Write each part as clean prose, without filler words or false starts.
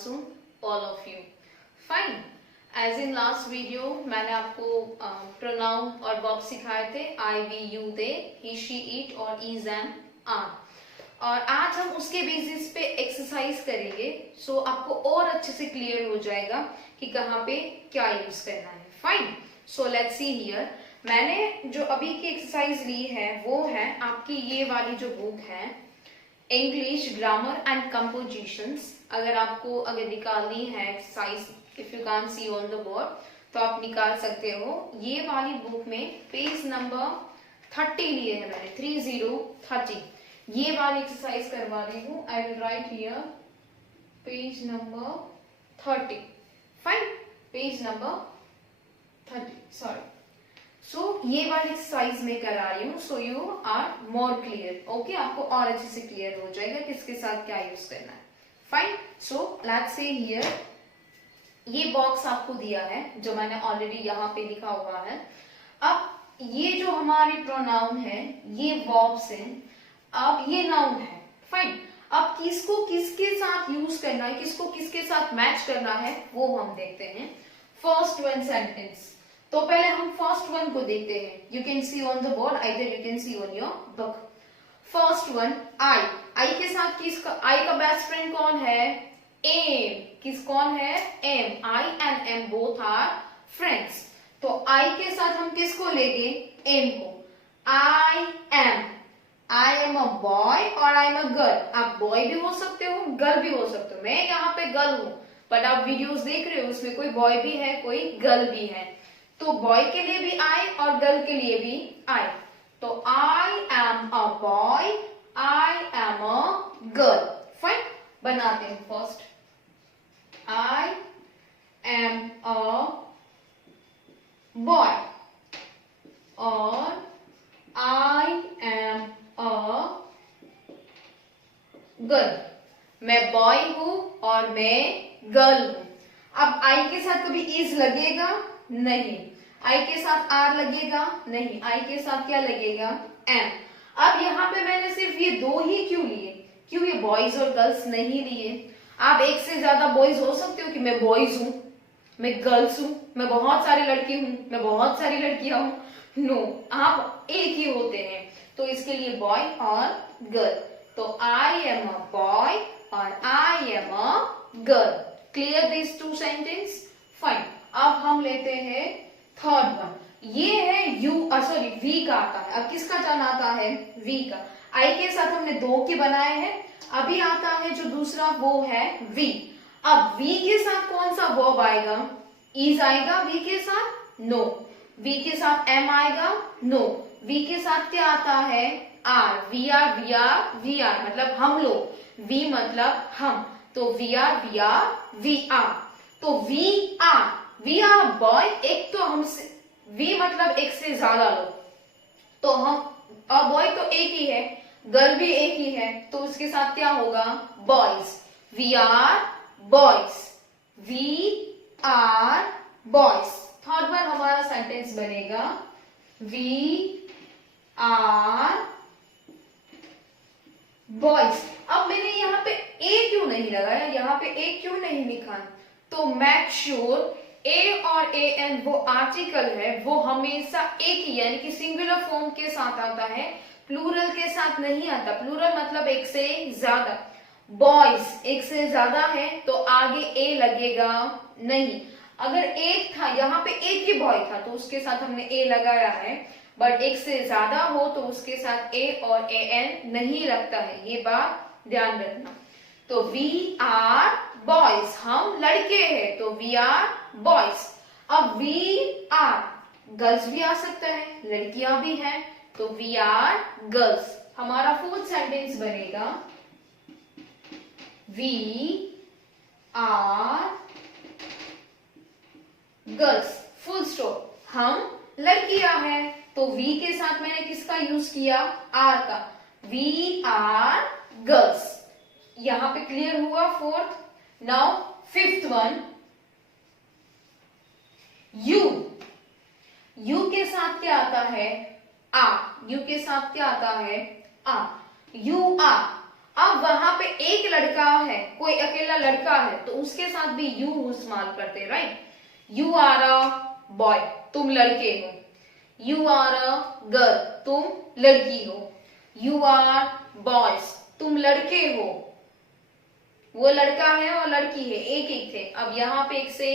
Monsoon, all of you fine. As in last video मैंने आपको pronoun और verb सिखाए थे, I, we, you, they, he, she, it और इज एंड आर। और आज हम उसके बेसिस पे एक्सरसाइज करेंगे, सो आपको और अच्छे से क्लियर हो जाएगा कि कहाँ पे क्या यूज करना है। Fine, so let's see here. मैंने जो अभी की एक्सरसाइज ली है वो है आपकी ये वाली जो बुक है, इंग्लिश ग्रामर एंड कंपोजिशंस। अगर निकालनी है exercise, if you can see on the board, तो आप निकाल सकते हो। ये वाली बुक में पेज नंबर 30 लिए है मैंने, 30 ये वाली एक्सरसाइज करवा रही हूँ। I will write here page number 30। Fine, page number 30, sorry. So ये वाली एक्सरसाइज में करा रही हूँ, so you are more clear. Okay, आपको और अच्छे से क्लियर हो जाएगा किसके साथ क्या यूज करना है। Fine, so let's say here ये बॉक्स आपको दिया है जो मैंने ऑलरेडी यहाँ पे लिखा हुआ है। अब ये जो हमारी प्रोनाउन है ये वर्ब्स हैं, अब ये नाउन है। फाइन, अब किसको किसके साथ यूज करना है, किसको किसके साथ मैच करना है वो हम देखते हैं। फर्स्ट वन सेंटेंस, तो पहले हम फर्स्ट वन को देखते हैं। You can see on the board, either you can see on your book. First one, I. I के साथ किसका, आई का बेस्ट फ्रेंड कौन है? एम। कौन है? Am. I and am both are friends. तो आई के साथ हम किसको लेंगे? एम को। आई एम अ बॉय और आई एम अ गर्ल। आप बॉय भी हो सकते हो, गर्ल भी हो सकते हो। मैं यहाँ पे गर्ल हूं, बट आप वीडियोस देख रहे हो उसमें कोई बॉय भी है, कोई गर्ल भी है। तो बॉय के लिए भी आई और गर्ल के लिए भी आई। तो I am a boy, I am a girl. Fine, बनाते हैं first. I am a boy और आई एम अ गर्ल। मैं बॉय हूं और मैं गर्ल हूं। अब आई के साथ कभी इज लगेगा? नहीं। आई के साथ आर लगेगा? नहीं। आई के साथ क्या लगेगा? एम। अब यहाँ पे मैंने सिर्फ ये दो ही क्यों लिए? क्यों ये बॉयज और गर्ल्स नहीं लिए? आप एक से ज्यादा बॉयज हो सकते हो कि मैं बॉयज हूं, मैं गर्ल्स हूं, मैं बहुत सारी लड़की हूं, मैं बहुत सारी लड़कियां हूं। नो, आप एक ही होते हैं। तो इसके लिए बॉय और गर्ल। तो आई एम अ बॉय और I am a girl. Clear this two sentence? Fine, अब हम लेते हैं थर्ड वन। ये है यू, सॉरी वी का आता है। अब किसका टर्न आता है? वी का। आई के साथ हमने दो के बनाए हैं, अभी आता है जो दूसरा वो है वी। अब वी के साथ कौन सा वर्ब आएगा? इज आएगा वी के साथ? नो। वी के साथ एम आएगा? नो। वी के साथ क्या आता है? Are. We are, we are, we are मतलब हम लोग, वी मतलब हम। तो we are, we are, we are. तो वी आर बॉय। एक तो हमसे, वी मतलब एक से ज्यादा लोग, तो हम बॉय तो एक ही है, गर्ल भी एक ही है, तो उसके साथ क्या होगा? Boys. We are boys, we are boys. Third one हमारा सेंटेंस बनेगा वी आर बॉयज। अब मैंने यहाँ पे ए क्यों नहीं लगाया, यहाँ पे ए क्यों नहीं लिखा? तो मेक श्योर ए और ए एन वो आर्टिकल है, वो हमेशा एक ही यानी कि सिंगुलर फॉर्म के साथ आता है, प्लूरल के साथ नहीं आता। प्लूरल मतलब एक से ज्यादा। बॉयज एक से ज्यादा है तो आगे ए लगेगा नहीं। अगर एक था, यहाँ पे एक ही बॉय था तो उसके साथ हमने ए लगाया है, बट एक से ज्यादा हो तो उसके साथ ए और ए एन नहीं लगता है, ये बात ध्यान रखना। तो वी आर बॉयज, हम लड़के हैं तो वी आर बॉयज। अब वी आर, गर्ल्स भी आ सकता है, लड़कियां भी हैं, तो वी आर गर्ल्स। हमारा फोर्थ सेंटेंस बनेगा we are girls, full stop. हम लड़कियां हैं, तो वी के साथ मैंने किसका यूज किया? आर का। We are girls. यहां पे क्लियर हुआ fourth. Now fifth one, you. You के साथ क्या आता है? आ। यू के साथ क्या आता है? आ। You are. अब वहां पे एक लड़का है, कोई अकेला लड़का है, तो उसके साथ भी यू इस्तेमाल करते, right. You are a boy, तुम लड़के हो। यू आर अ गर्ल, तुम लड़की हो। यू आर बॉयज, तुम लड़के हो। वो लड़का है और लड़की है, एक एक थे, अब यहाँ पे एक से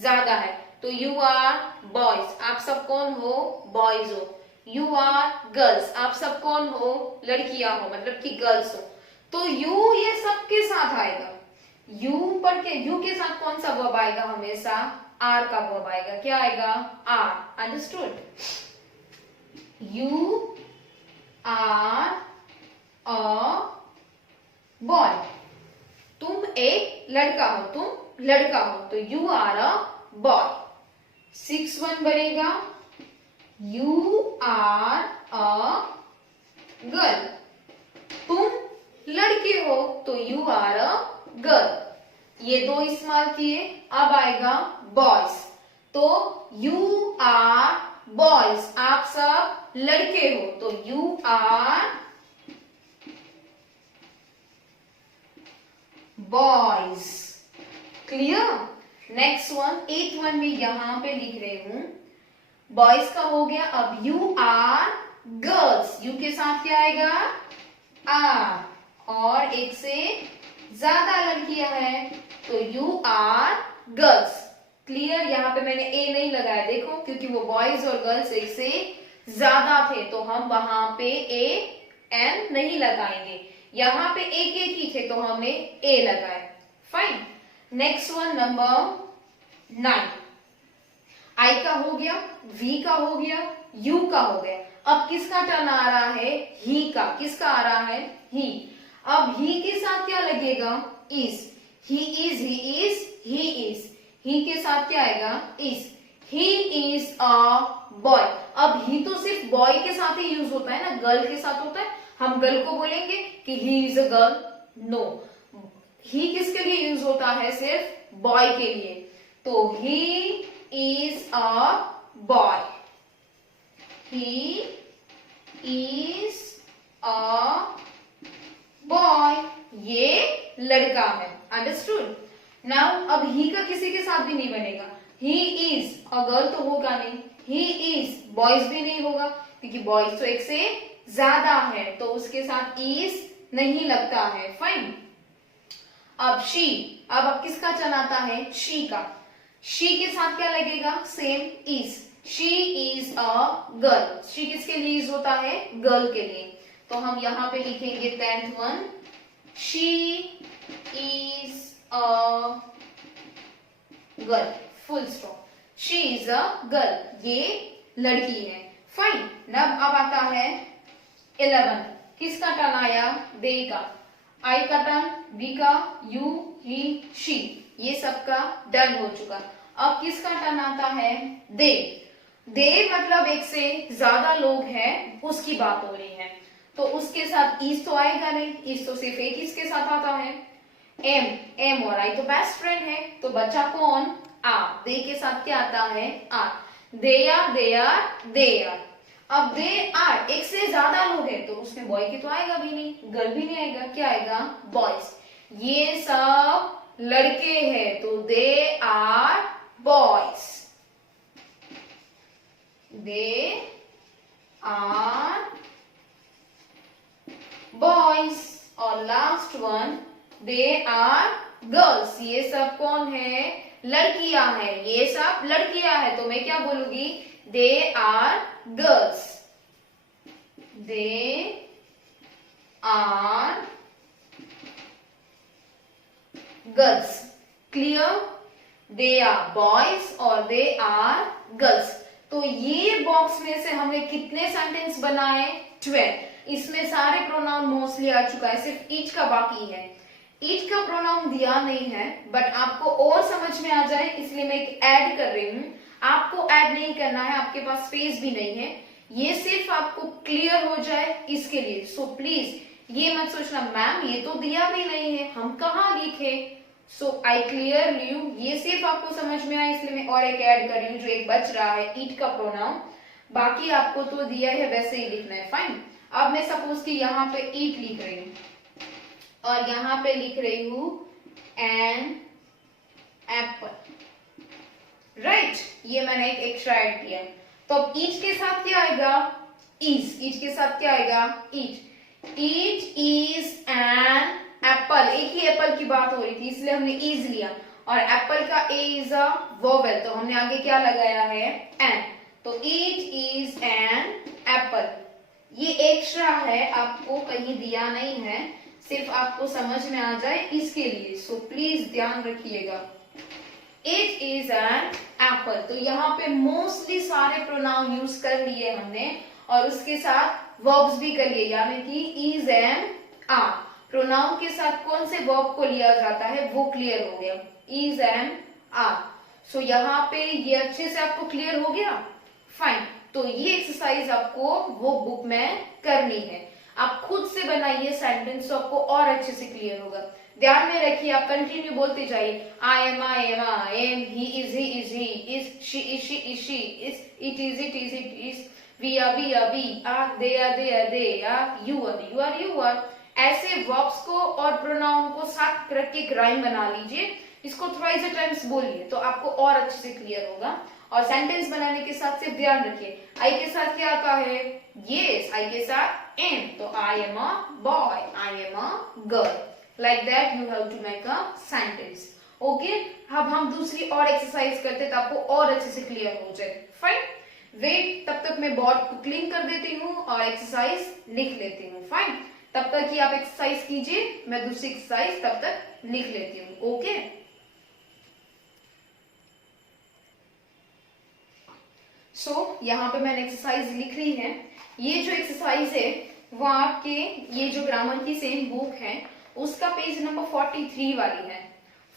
ज्यादा है, तो यू आर बॉयज, आप सब कौन हो, बॉयज हो। यू आर गर्ल्स, आप सब कौन हो, लड़कियां हो, मतलब कि गर्ल्स हो। तो यू ये सबके साथ आएगा। यू पढ़ के, यू के साथ कौन सा वर्ब आएगा, हमेशा आर का वर्ब आएगा। क्या आएगा, are. Understood. You are a boy, तुम एक लड़का हो, तुम लड़का हो, तो यू आर अ बॉय। 6-1 बनेगा, यू आर अ गर्ल, तुम लड़के हो, तो यू आर अ गर्ल। ये दो इस्तेमाल किए, अब आएगा बॉयज, तो यू आर बॉयज, आप सब लड़के हो, तो you are boys. Clear. Next one, 8th one भी यहां पे लिख रही हूं। बॉयज का हो गया, अब यू आर गर्ल्स, यू के साथ क्या आएगा, आर, और एक से ज्यादा लड़कियां हैं, तो यू आर गर्ल्स। क्लियर। यहाँ पे मैंने ए नहीं लगाया, देखो, क्योंकि वो बॉयज और गर्ल्स एक से ज्यादा थे, तो हम वहां पे ए एन नहीं लगाएंगे। यहाँ पे एक एक ही थे, तो हमने ए लगाया। फाइन। Next one, number 9। आई का हो गया, वी का हो गया, यू का हो गया। अब किसका टर्न आ रहा है, ही का। किसका आ रहा है, ही। अब ही के साथ क्या लगेगा, is. He is, he is, he is. He के साथ क्या आएगा, is. He is a boy. अब ही तो सिर्फ बॉय के साथ ही यूज होता है ना, गर्ल के साथ होता है। हम गर्ल को बोलेंगे कि he is a girl, no. He किसके लिए यूज होता है, सिर्फ बॉय के लिए, तो ही is a boy. He is a boy, ये लड़का है। अंडरस्टूड। नाउ अब ही का किसी के साथ भी नहीं बनेगा। ही इज अ गर्ल तो होगा नहीं, ही इज बॉयज भी नहीं होगा, क्योंकि बॉयज तो एक से ज्यादा है, तो उसके साथ इज नहीं लगता है। फाइन। अब शी, अब किसका टर्न आता है, शी का। शी के साथ क्या लगेगा, same, is. She is a girl, she किसके लिए यूज होता है, गर्ल के लिए, तो हम यहां पे लिखेंगे 10th one, she is a girl, full stop. She is a girl, ये लड़की है। फाइन। अब आता है 11, किसका टर्न आया, दे का। आई का टर्न, बी का, यू, ही, शी, ये सबका डन हो चुका। अब किसका टर्न आता है, दे। दे मतलब एक से ज्यादा लोग हैं, उसकी बात हो रही है, तो उसके साथ इज तो आएगा नहीं, इज तो सिर्फ एक इसके साथ आता है। एम, एम और आई तो बेस्ट फ्रेंड है, तो बचा कौन, आर। दे के साथ क्या आता है, are. They are, they are, they are. अब दे आर एक से ज्यादा लोग हैं, तो उसमें बॉय की तो आएगा भी नहीं, गर्ल भी नहीं आएगा, क्या आएगा, बॉयज। ये सब लड़के हैं, तो they are boys, they are boys. और last one, they are girls, ये सब कौन है, लड़कियां हैं, ये सब लड़कियां हैं, तो मैं क्या बोलूंगी, they are girls, they are girls. Clear. They are boys और दे आर गर्ल्स। तो ये बॉक्स में से हमने कितने सेंटेंस बनाए, 12। इसमें सारे प्रोनाउन मोस्टली आ चुका है, सिर्फ ईच का बाकी है। ईच का प्रोनाउन दिया नहीं है, बट आपको और समझ में आ जाए इसलिए मैं एक ऐड कर रही हूँ। आपको ऐड नहीं करना है, आपके पास स्पेस भी नहीं है, ये सिर्फ आपको क्लियर हो जाए इसके लिए। सो प्लीज ये मत सोचना मैम ये तो दिया भी नहीं है, हम कहाँ लिखे। सो आई क्लियर यू, ये सिर्फ आपको समझ में आए इसलिए मैं और एक ऐड कर रही हूँ, जो एक बच रहा है ईट का प्रोनाउन, बाकी आपको तो दिया है वैसे ही लिखना है। फाइन। अब मैं सपोज कि यहाँ पे ईट लिख रही हूँ, और यहाँ पे लिख रही हूं एन एप्पल। राइट, ये मैंने एक एक्स्ट्रा ऐड किया। तो अब ईच के साथ क्या आएगा? ईच के साथ क्या आएगा? Each is an apple. एक ही एप्पल की बात हो रही थी इसलिए हमने इज लिया, और एप्पल का ए इज अ वोवेल तो हमने आगे क्या लगाया है? एन। तो ईच इज एन एप्पल। ये एक्स्ट्रा है, आपको कहीं दिया नहीं है, सिर्फ आपको समझ में आ जाए इसके लिए, सो प्लीज ध्यान रखिएगा। It is an apple. तो यहाँ पे मोस्टली सारे प्रोनाउन यूज कर लिए हमने, और उसके साथ वर्ब्स भी कर लिए, यानी कि इज एम आर। प्रोनाउन के साथ कौन से वर्ब को लिया जाता है वो क्लियर हो गया, इज एम आर। सो यहाँ पे ये अच्छे से आपको क्लियर हो गया। फाइन, तो ये एक्सरसाइज आपको वो बुक में करनी है। आप खुद से बनाइए सेंटेंस तो आपको और अच्छे से क्लियर होगा। ध्यान में रखिए, आप कंटिन्यू बोलते जाइए, I am, he is, is she, is it is, we are, they are, you are. ऐसे वर्ब्स को और प्रोनाउन को साथ रख के एक राइम बना लीजिए, इसको थ्राइस टाइम्स बोलिए तो आपको और अच्छे से क्लियर होगा। और सेंटेंस बनाने के साथ सिर्फ ध्यान रखिए, आई के साथ क्या आता है? यस, आई के साथ एम, तो I am a boy, I am a girl. Like that you have to make a sentence. Okay, अब हम दूसरी और एक्सरसाइज करते तो आपको और अच्छे से क्लियर हो जाए। फाइन, वेट, तब तक मैं बोर्ड को क्लीन कर देती हूँ और एक्सरसाइज लिख लेती हूँ। फाइन, तब तक कि आप एक्सरसाइज कीजिए, मैं दूसरी एक्सरसाइज तब तक लिख लेती हूँ। ओके, सो यहाँ पे मैंने एक्सरसाइज लिख ली है। ये जो एक्सरसाइज है वो आपके ये जो ग्रामर की सेम बुक है उसका पेज नंबर 43 वाली है।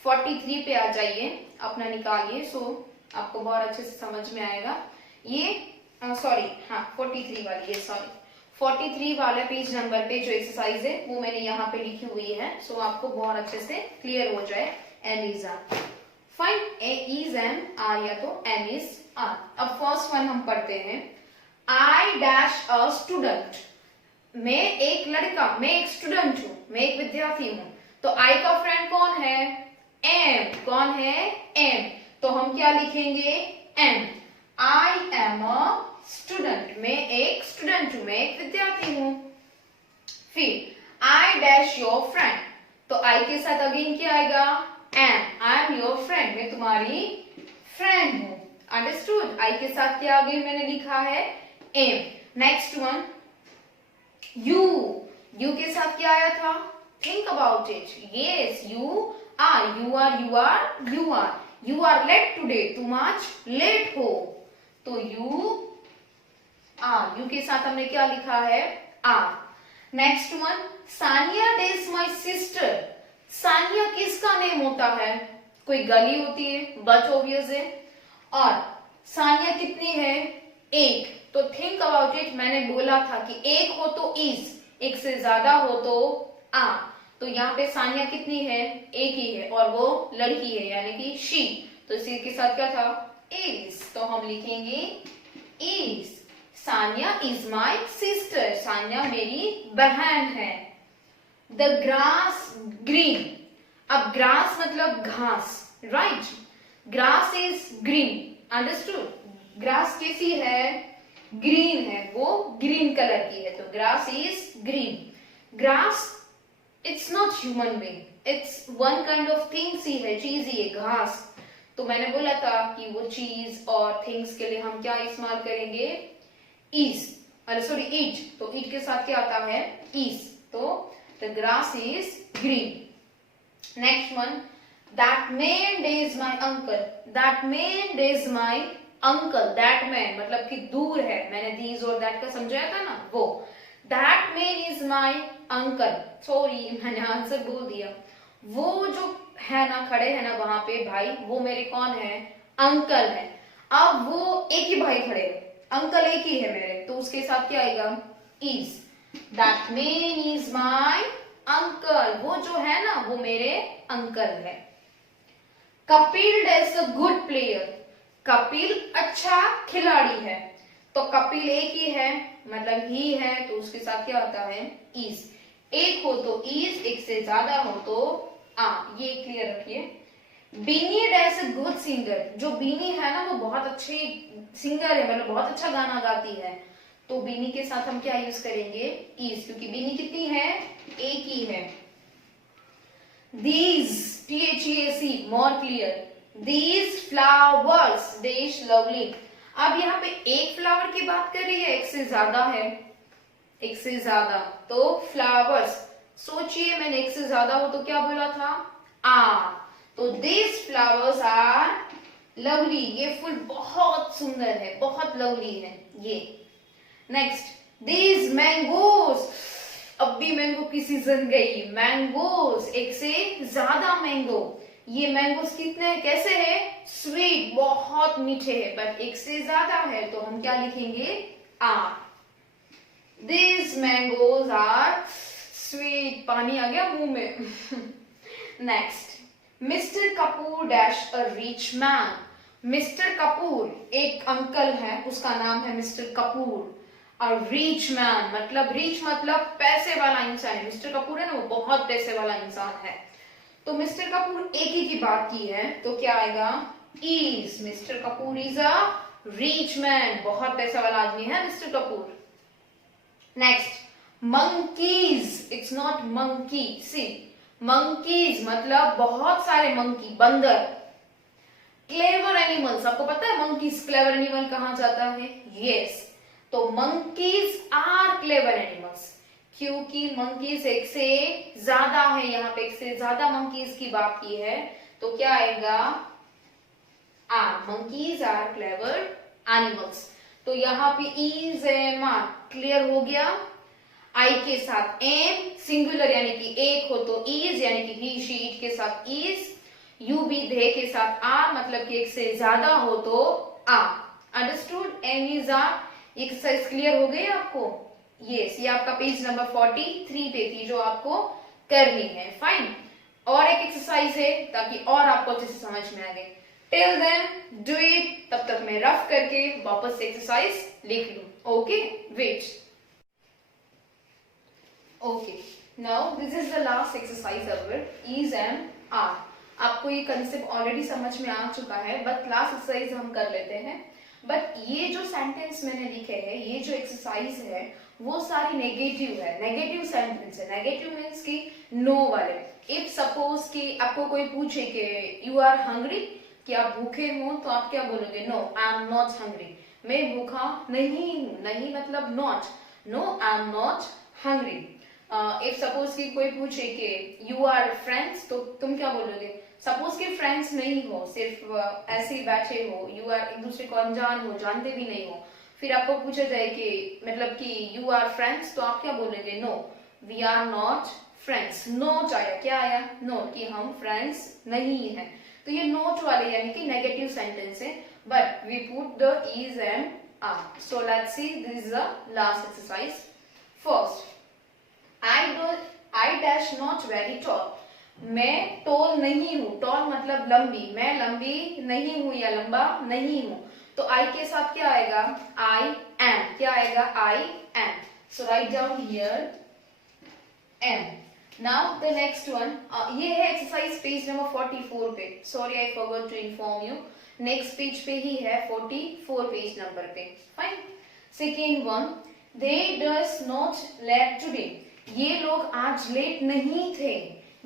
43 पे आ जाइए, अपना निकालिए, सो आपको बहुत अच्छे से समझ में आएगा। ये सॉरी, हाँ 43 वाली है, सॉरी 43 वाले पेज नंबर पे जो एक्सरसाइज है वो मैंने यहाँ पे लिखी हुई है, सो आपको बहुत अच्छे से क्लियर हो जाए। Am is are. Fine, a is am are या तो एम इज आर। अब फर्स्ट वन हम पढ़ते हैं, आई डैश अ स्टूडेंट। मैं एक लड़का, मैं एक स्टूडेंट हूं, मैं एक विद्यार्थी हूं। तो आई का फ्रेंड कौन है? एम। कौन है? एम। तो हम क्या लिखेंगे? Am. I am a student, मैं एक स्टूडेंट हूं, मैं एक विद्यार्थी हूं। फिर आई डैश योर फ्रेंड, तो आई के साथ अगेन क्या आएगा? Am. I am your friend, मैं तुम्हारी फ्रेंड हूं। अंडरस्टूड? आई के साथ क्या आगे मैंने लिखा है? Am. Next one, you. You के साथ क्या आया था? Think about it. Yes, you are, you are, you are, you are, you are late today, तुम आज लेट हो, तो यू आर। यू के साथ हमने क्या लिखा है? Are. Next one, Sania is my sister. Sania किसका नेम होता है? कोई गली होती है, बट ऑब्वियस है। और सानिया कितनी है? एक। तो थिंक अबाउट इट, मैंने बोला था कि एक हो तो इज, एक से ज्यादा हो तो आ। तो यहाँ पे सानिया कितनी है? एक ही है, और वो लड़की है यानी कि शी, तो इसी के साथ क्या था? इज। तो हम लिखेंगे is. Sania is my sister, Sania मेरी बहन है। The grass green. अब ग्रास मतलब घास, right? Grass is green, understood? Grass कैसी है? ग्रीन है, वो ग्रीन कलर की है, तो grass is green. Grass it's not human being, it's one kind of things ही है, चीज ही है, घास। तो मैंने बोला था कि वो चीज और थिंग्स के लिए हम क्या इस्तेमाल करेंगे? इज, अरे सॉरी इट, तो इट के साथ क्या आता है? इज। तो the grass is green. Next one, that man is my uncle, that man is my uncle, that man मतलब कि दूर है, मैंने these और that का समझाया था ना, वो that man is my uncle, sorry मैंने आंसर बोल दिया। वो जो है ना, खड़े है ना वहां पे भाई, वो मेरे कौन है? अंकल है। अब वो एक ही भाई खड़े हैं, अंकल एक ही है मेरे, तो उसके साथ क्या आएगा? is। that man is my uncle, वो जो है ना वो मेरे अंकल है। Kapil is a good player, Kapil अच्छा खिलाड़ी है, तो कपिल एक ही है मतलब ही है, तो उसके साथ क्या आता है? इज। एक हो तो इज, एक से ज्यादा हो तो आ, ये क्लियर रखिए। बीनी डैश अ गुड सिंगर, जो बीनी है ना वो बहुत अच्छी सिंगर है, मतलब बहुत अच्छा गाना गाती है, तो बीनी के साथ हम क्या यूज करेंगे, इज, क्योंकि बीनी कितनी है, एक ही है। These, THEAC, more clear. These flowers, dash lovely. अब यहाँ पे एक फ्लावर की बात कर रही है, एक से ज्यादा है, एक से ज्यादा, तो फ्लावर्स। सोचिए मैंने एक से ज्यादा हो तो क्या बोला था, आर, तो these flowers are lovely, ये फूल बहुत सुंदर है, बहुत लवली है ये। नेक्स्ट, these mangoes, अब भी मैंगो की सीजन गई, मैंगोज, एक से ज्यादा मैंगो, ये मैंगोज कितने कैसे है, स्वीट, बहुत मीठे हैं, बट एक से ज्यादा है तो हम क्या लिखेंगे, are. This mangoes are sweet, पानी आ गया मुंह में। Next, mister Kapoor dash a rich man, mister Kapoor एक अंकल है, उसका नाम है मिस्टर कपूर। और रिच मैन मतलब, रिच मतलब पैसे वाला इंसान है, मिस्टर कपूर है ना वो बहुत पैसे वाला इंसान है, तो मिस्टर कपूर एक ही की बात की है तो क्या आएगा, is, mister Kapoor is a rich man, बहुत पैसा वाला आदमी है mister Kapoor. Next, monkeys, it's not monkey, see, monkeys मतलब बहुत सारे मंकी, बंदर। क्लेवर एनिमल्स, आपको पता है मंकीज क्लेवर एनिमल कहां जाता है, यस, तो मंकीज आर क्लेवर एनिमल्स, क्योंकि मंकीज एक से ज्यादा है, यहाँ पे एक से ज्यादा मंकीज की बात की है तो क्या आएगा, are, monkeys are clever animals. तो यहाँ पे इज एम आर क्लियर हो गया, आई के साथ एम, सिंगुलर यानी कि एक हो तो इज, यानी कि ही शी इट के साथ इज, यू बी दे के साथ आर, मतलब कि एक से ज्यादा हो तो are. Understood, am is are, exercise clear हो गई आपको, यस, ये आपका पेज नंबर 43 पे थी जो आपको करनी है, फाइन। और एक एक्सरसाइज है ताकि और आपको अच्छे से समझ में आ गए, टिल देन डू इट, तब तक मैं रफ करके वापस से एक्सरसाइज लिख लूं, okay, wait, okay, now this is the last exercise our is and are. आपको ये कंसेप्ट ऑलरेडी समझ में आ चुका है, बट लास्ट एक्सरसाइज हम कर लेते हैं। बट ये जो सेंटेंस मैंने लिखे हैं, ये जो एक्सरसाइज है वो सारी नेगेटिव है, नेगेटिव सेंटेंस है, नेगेटिव मीन्स की नो वाले। इफ सपोज कि आपको कोई पूछे कि यू आर हंग्री, कि आप भूखे हो, तो आप क्या बोलोगे, no I am not hungry, मैं भूखा नहीं हूं, नहीं मतलब not, no I am not hungry. If suppose कि कोई पूछे कि यू आर फ्रेंड्स, तो तुम क्या बोलोगे, सपोज कि फ्रेंड्स नहीं हो, सिर्फ ऐसे ही बैठे हो, यू आर एक दूसरे को अनजान हो, जानते भी नहीं हो, फिर आपको पूछा जाए कि मतलब कि यू आर फ्रेंड्स, तो आप क्या बोलेंगे, no we are not friends. Not आया, क्या आया, नोट, कि हम फ्रेंड्स नहीं है, तो ये नोट वाले यानी कि नेगेटिव सेंटेंस है, but we put the is and are. So let's see, this is the last exercise. First, I dash not very tall, मैं टॉल नहीं हूं, टॉल मतलब लंबी, मैं लंबी नहीं हूं या लंबा नहीं हूं, तो I के साथ क्या आएगा, I am, क्या आएगा, I am, so write down here am। now the next one, ये है एक्सरसाइज पेज नंबर 44 पे, sorry I forgot to inform you, next page पे ही है, 44 पेज नंबर पे, fine. Second one, they does not late today, ये लोग आज लेट नहीं थे,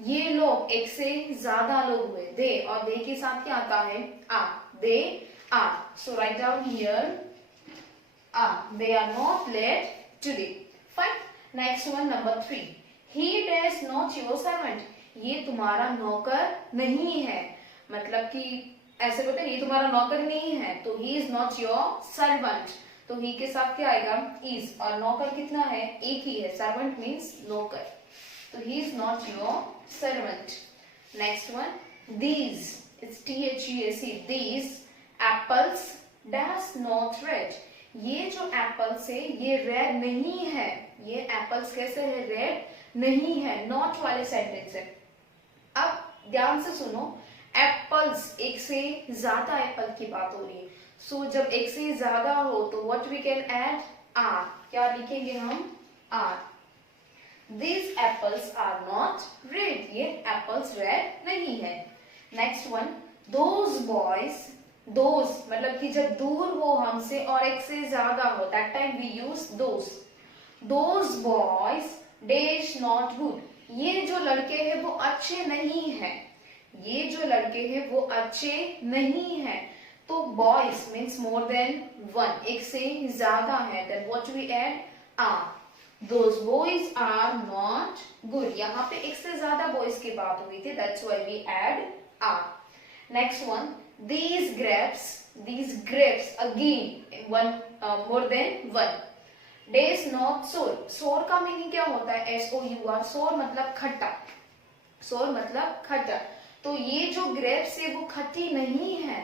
ये लोग एक से ज्यादा लोग हुए, दे, और दे के साथ क्या आता है, are, they are, so write down here are, they are not late today, fine. Next one, number 3, he dash not your servant, ये तुम्हारा नौकर नहीं है, मतलब कि ऐसे बोलते हैं ये तुम्हारा नौकर नहीं है, तो he is not your servant, तो ही के साथ क्या आएगा, इज, और नौकर कितना है, एक ही है, सर्वेंट मीन्स नौकर, तो he is not your servant. Next one, these, it's THEAC, these apples dash not red, ये जो एप्पल्स है ये रेड नहीं है, ये एप्पल्स कैसे है, रेड नहीं है, नॉट वाले सेंटेंस है। अब ध्यान से सुनो, एप्पल्स, एक से ज्यादा एप्पल की बात हो रही है, सो जब एक से ज्यादा हो तो what we can add, are, क्या लिखेंगे हम, are. These apples are not red. ये apples red नहीं है. Next one, those boys, those मतलब कि जब दूर हो हमसे और एक से ज्यादा हो, that time we use those. Those boys dash not good. ये जो लड़के हैं वो अच्छे नहीं हैं. ये जो लड़के हैं वो अच्छे नहीं हैं. तो boys means more than one, एक से ज्यादा है. Then what we add? are. Those boys are not good. यहाँ पे एक से ज्यादा boys की बात हुई थी. That's why we add are. Next one, these grapes again one more than one. Days not sour. Sour का मीनिंग क्या होता है? SOUR. sour मतलब खट्टा. sour मतलब खट्टा. तो ये जो grapes है वो खट्टी नहीं है.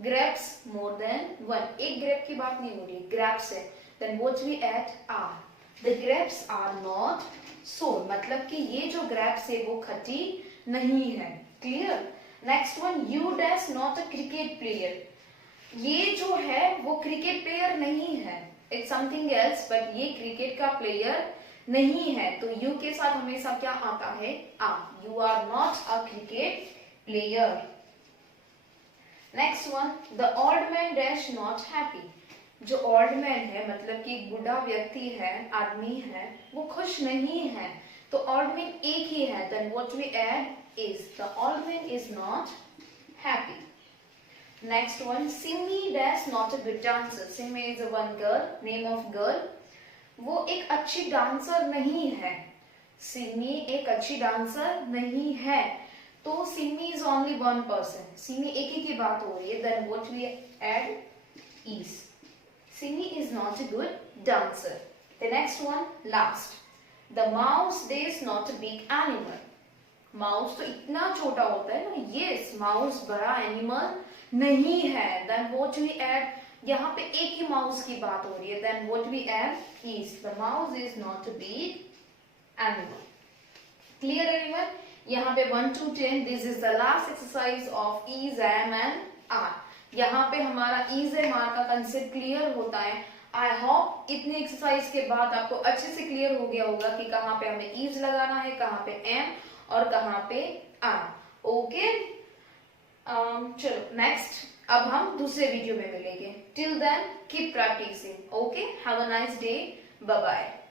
grapes more than one. एक grape की बात नहीं हो रही, grapes है. Then what we add? are. The grapes are not sour. मतलब कि ये जो grapes है वो खट्टी नहीं है. Clear? Next one, you dash not a cricket player. ये जो है वो क्रिकेट प्लेयर नहीं है. It's something else, but ये क्रिकेट का प्लेयर नहीं है. तो you के साथ हमेशा क्या आता है? are. You are not a cricket player. Next one, the old man dash not happy. जो ओल्ड मैन है मतलब कि बूढ़ा व्यक्ति है, आदमी है, वो खुश नहीं है. तो ओल्ड मैन एक ही है. Then what we add? is. The old man is not happy. Next one, Simi dash not a good dancer. Simi is a one girl, name of girl. वो एक अच्छी डांसर नहीं है. सिमी एक अच्छी डांसर नहीं है. तो Simi is only one person. Simi एक ही की बात हो रही है. Then what we add? is. Simi is not a good dancer. The next one, last. The mouse dash not a big animal. Mouse तो इतना छोटा होता है ना. Yes, माउस बड़ा एनिमल नहीं है. Then what we add? यहाँ पे एक ही माउस की बात हो रही है. Then what we add? is. The mouse is not a big animal. Clear everyone? यहाँ पे 1 to 10. This is the last exercise of is, am and are. यहाँ पे हमारा is am are का कंसेप्ट क्लियर होता है. आई होप इतनी exercise के बाद आपको अच्छे से क्लियर हो गया होगा कि कहाँ पे हमें is लगाना है, कहाँ पे am और कहाँ पे are. ओके, चलो नेक्स्ट अब हम दूसरे वीडियो में मिलेंगे. Till then keep practising. Okay, have a nice day. Bye bye.